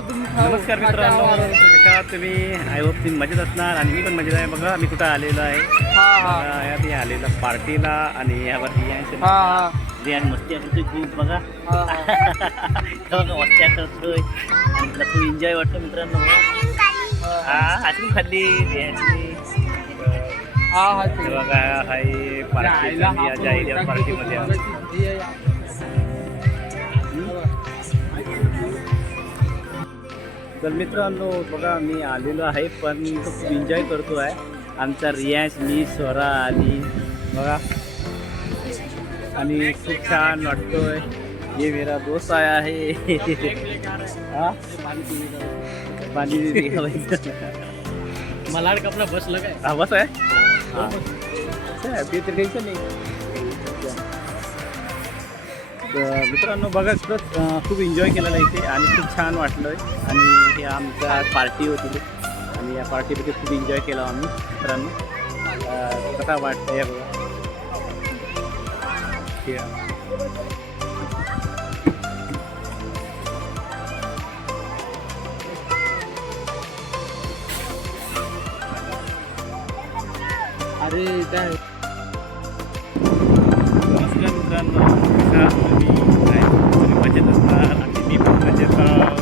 नमस्कार मित्रांनो, कशा आहात तुम्ही? आय होप तुम्ही मजेत असणार आणि मी पण मजेत आहे. बघा मी कुठं आलेलो आहे. यात आलेला पार्टीला आणि यावर रियान मस्त्या करतोय खूप. बघा मस्त्या करतोय आणि तुला खूप एन्जॉय वाटतं मित्रांनो. आईस्क्रीम खाल्ली रियानची. बघा हाय पार्टी पार्टीमध्ये तर मित्रांनो बघा मी आलेलो आहे पण तो खूप एन्जॉय करतो आहे. आमचा रियाज, मी, स्वरा आणि बघा आणि खूप छान वाटतोय. ये मेरा दोस्त आया आहे. पाणी मला कपडा बसलं काय? हा बस आहे. टेन्शन नाही. मित्रांनो बघा खूप एन्जॉय केलेला इथे आणि खूप छान वाटलं आणि हे आमच्या पार्टी होती आणि या पार्टीमध्ये खूप एन्जॉय केला आम्ही. मित्रांनो कसा वाटतं या बघा. अरे काय नमस्कार मित्रांनो, कशा तुम्ही मजेत असणार आणि मी पण मजेत आहोत.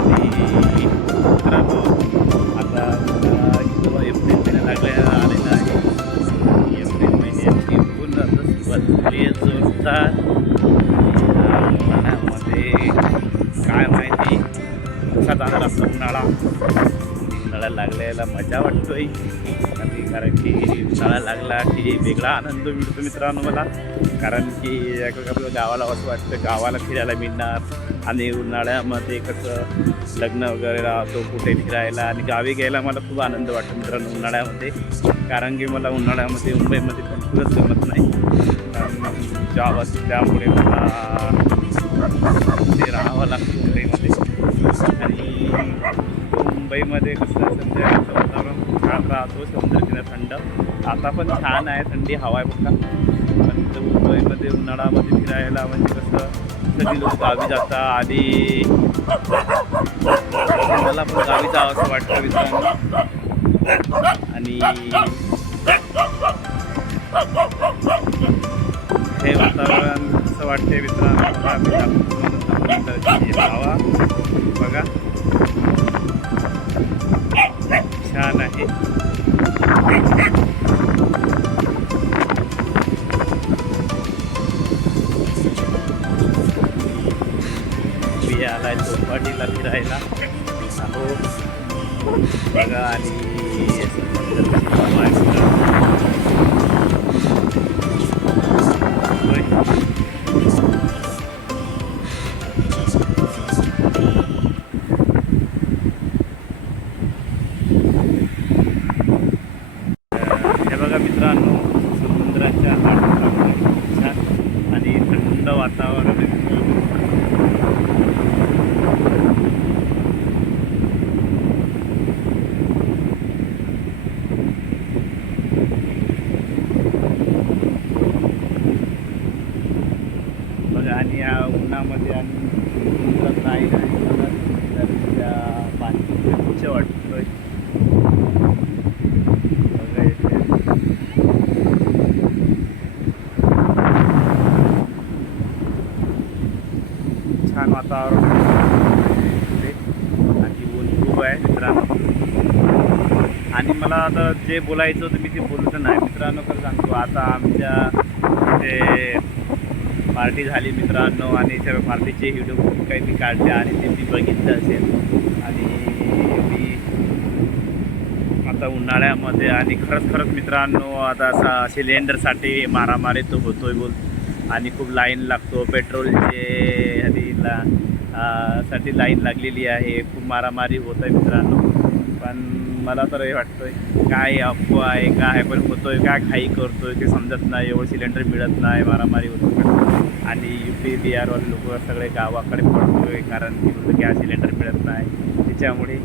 आणि मित्रांनो आता एप्रिल महिना आलेला आहे. एप्रिल महिन्याची पूर्ण सुरुवात झाली आहे जोरदार. उन्हाळ्यामध्ये काय माहिती कसा जाणार असतो उन्हाळा लागलेला मजा वाटतोय. कारण की उन्हाळा लागला की वेगळा आनंद मिळतो मित्रांनो मला. कारण की आपल्या गावाला असं वाटतं गावाला फिरायला मिळणार आणि उन्हाळ्यामध्ये कसं लग्न वगैरे राहतो कुठे फिरायला आणि गावी घ्यायला मला खूप आनंद वाटतो मित्रांनो उन्हाळ्यामध्ये. कारण की मला उन्हाळ्यामध्ये मुंबईमध्ये पण खूपच जमत नाही. कारण जॉब असतो त्यामुळे मला ते राहावं लागतं मुंबईमध्ये. आणि मुंबईमध्ये कसं संध्याकाळचं वातावरण छान राहतो, समुद्रकिनारा थंड. आता पण छान आहे, थंडी हवा आहे बघा. पण मुंबईमध्ये उन्हाळ्यामध्ये फिरायला म्हणजे कसं सगळी लोक गावी जातात आणि मला पण गावी जावं असं वाटतं मित्रांनो. आणि हे वातावरण असं वाटते मित्रांनो हवा बघा छान आहे. मी आलाय चौपाटीला फिरायला अहो बघा आणि मित्रांनो समुद्राच्या छान आणि थंड वातावरण बघा. आणि या उन्हामध्ये आणि समुद्रात नाही तर त्या पाणी स्वच्छ वाटतोय. छान वातावरण आणि ऊन खूप आहे मित्रांनो. आणि मला आता जे बोलायचं होतं मी ते बोलत नाही मित्रांनो. खरं सांगतो आता आमच्या इथे पार्टी झाली मित्रांनो आणि त्या पार्टीचे व्हिडिओ खूप काही मी काढले आणि ते मी बघितलं असेल. आणि मी आता उन्हाळ्यामध्ये आणि खरंच मित्रांनो आता असा सिलेंडरसाठी मारामारी तो होतोय बोल आणि खूप लाईन लागतो पेट्रोलचे आणि साठी लाईन लागलेली आहे. खूप मारामारी होत आहे मित्रांनो. पण मला तर हे वाटतंय काय अफवा आहे काय पण होतोय काय घाई करतोय ते समजत नाही. एवढं सिलेंडर मिळत नाही, मारामारी होतो आणि UP बिहारवाले लोक सगळे गावाकडे पडतोय कारण की बोलतो गॅस सिलेंडर मिळत नाही त्याच्यामुळे.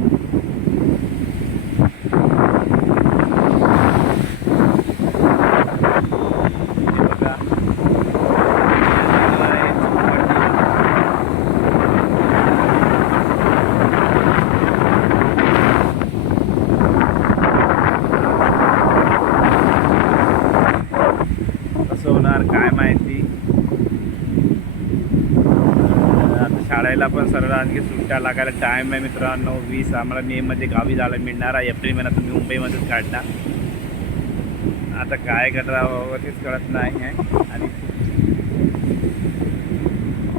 शाळेला पण सर्व आणखी सुट्ट्या लागायला टाईम आहे मित्रांनो. 20 आम्हाला मेमध्ये गावी जायला मिळणार आहे. एप्रिल महिन्यात तुम्ही मुंबईमध्येच काढणार. आता काय करावं तेच कळत नाही आहे.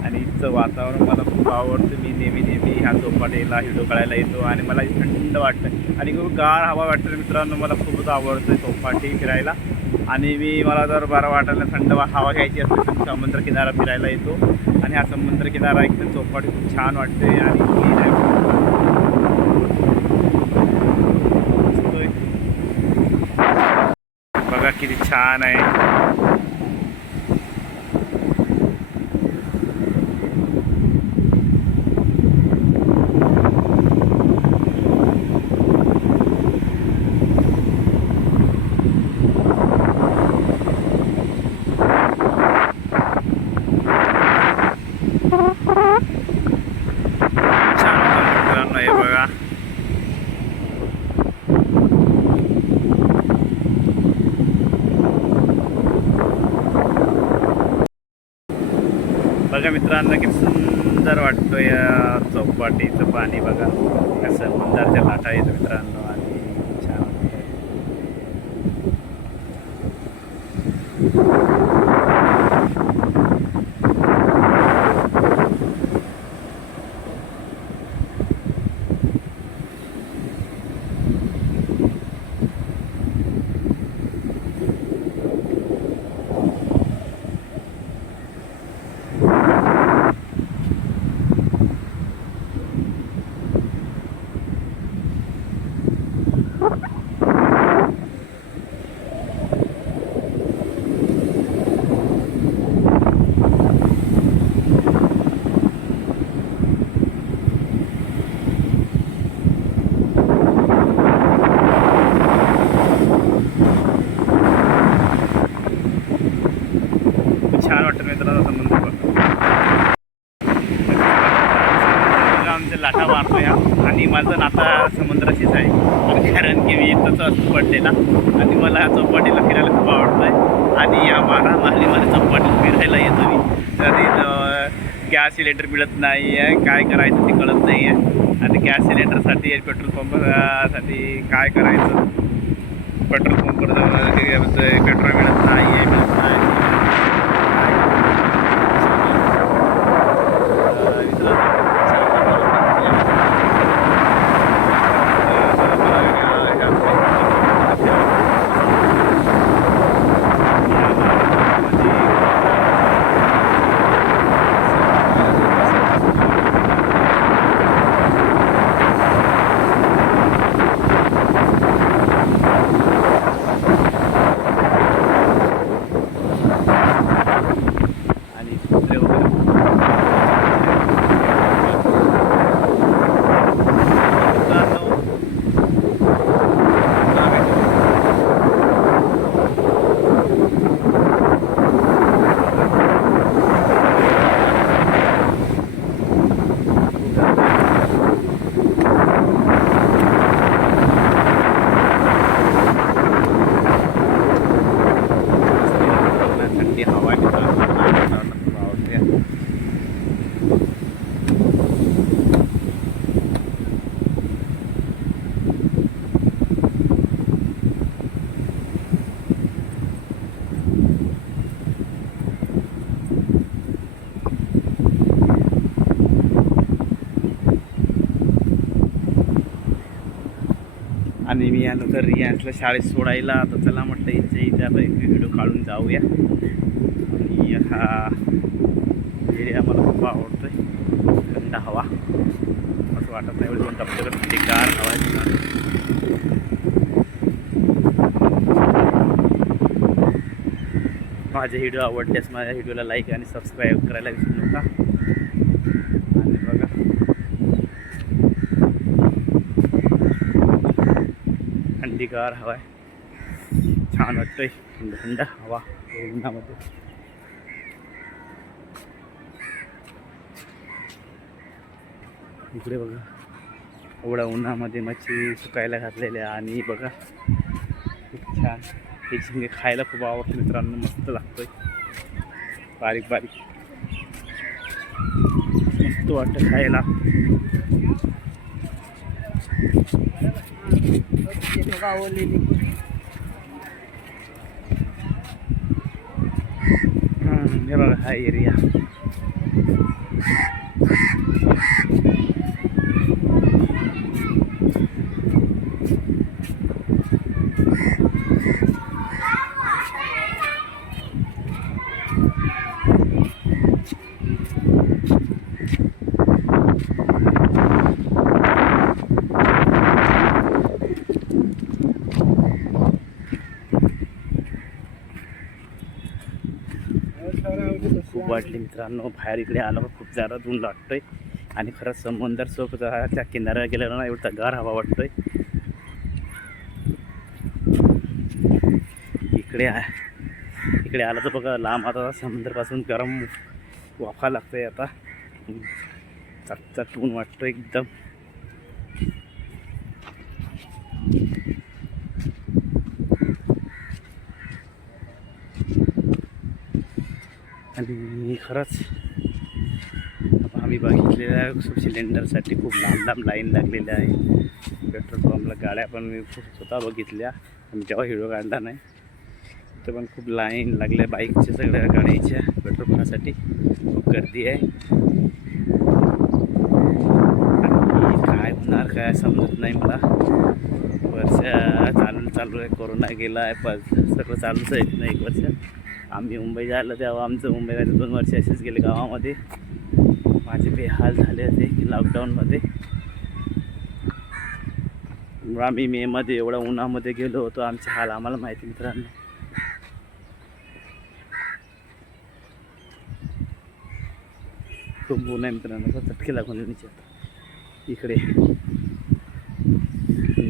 आणि इथचं वातावरण मला खूप आवडतं. मी नेहमी ह्या चौपाटीला व्हिडिओ काढायला येतो आणि मला थंड वाटतं आणि खूप गार हवा वाटतं मित्रांनो. मला खूपच आवडतं चौपाटी फिरायला. आणि मला जर बरं वाटायला थंड हवा घ्यायची असेल तर समुद्र किनारा फिरायला येतो. आणि हा समुद्र किनारा एकदम चौपाटी खूप छान वाटते आणि बघा किती छान आहे. बघा मित्रांनो किती सुंदर वाटतो या चौपाटीचं पाणी. बघा या समुद्राच्या लाटा येतो मित्रांनो आणि छान वाटतं मित्रांनो. समुद्र आमच्या लाटा मारतो या आणि माझं नाता समुद्राशीच आहे. कारण की मी इथंच असतो पडलेला आणि मला चौपाटीला फिरायला खूप आवडतं आहे. आणि या महालीमध्ये चौपाटीला फिरायला येतो मी. तर गॅस सिलेंडर मिळत नाही आहे. काय करायचं ते कळत नाही आहे. आणि गॅस सिलेंडरसाठी पेट्रोल पंपासाठी काय करायचं. पेट्रोल पंपवर पेट्रोल मिळत नाही आहे. आणि मी आलो तर रियांसला शाळेत सोडायला. तर चला म्हटलं इथे आता एक व्हिडिओ काढून जाऊया. आणि हा एरिया मला खूप आवडतो आहे. थंड हवा असं वाटत नाही. एवढी 2 टप्प्यावर थंडी गार हवा आहे. माझे व्हिडिओ आवडल्यास माझ्या व्हिडिओला लाईक आणि सबस्क्राईब करायला विसरू नका. आणि बघा थंडीगार हवा आहे. छान वाटतंय. थंड हवा उन्हामध्ये. इकडे बघा एवढ्या उन्हामध्ये मच्छी सुकायला घातलेल्या. आणि बघा खूप छान. हे झिंगे खायला खूप आवडतं मित्रांनो. मस्त लागतोय. बारीक बारीक मस्त मस्त वाटतं खायला. हे बघा हा एरिया. खूप वाटली मित्रांनो. बाहेर इकडे आलं खूप जरा ऊन लागतंय आणि खरंच समुद्र त्या किनाऱ्यावर गेल्यावर ना एवढा गार हवा वाटतोय. इकडे आलं तर बघा लांब आता समुद्रापासून गरम वाफा लागतंय. आता चटचट ऊन वाटतं एकदम. आणि खरंच आम्ही बघितलेलं आहे सिलेंडरसाठी खूप लांब लांब लाईन लागलेल्या आहे. पेट्रोल पंपला गाड्या पण मी खूप स्वतः बघितल्या. आम्ही जेव्हा व्हिडिओ काढला नाही तर पण खूप लाईन लागल्या बाईकच्या सगळ्या गाड्यांच्या पेट्रोल पंपासाठी. खूप गर्दी आहे. आणि काय होणार काय समजत नाही मला. वर्ष चालू आहे. कोरोना गेला आहे पण सगळं चालूच आहे ना. 1 वर्ष आम्ही मुंबई जायला तेव्हा आमचं मुंबईला 2 वर्ष असेच गेले गावामध्ये. माझे बेहाल झाले होते की लॉकडाऊनमध्ये. आम्ही मेमध्ये एवढ्या उन्हामध्ये गेलो होतो. आमचे हाल आम्हाला माहिती मित्रांनो. खूप ऊन आहे मित्रांनो. चटके लागून इकडे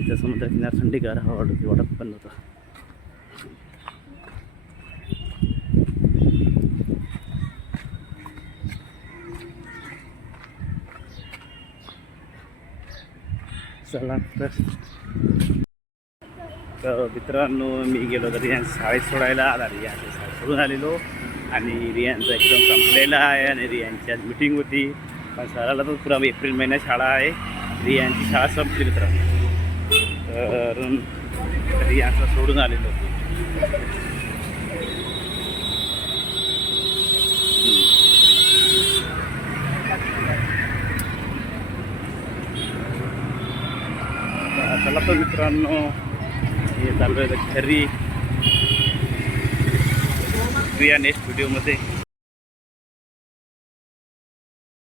त्या समुद्र किनार थंडी गार हवा वाटत पण होता. चला तर मित्रांनो मी गेलो तर रियांच्या शाळेत सोडायला आला. रियांच्या शाळेत सोडून आलेलो आणि रियांचं एकदम संपलेलं आहे. आणि रियांची आज मीटिंग होती पण सराला तर पुरा एप्रिल महिन्यात शाळा आहे. रियांची शाळा संपली मित्रांनो. तर रियांचं सोडून आलेलो. चला तर मित्रांनो हे चालू आहे घरी. नेक्स्ट व्हिडिओमध्ये.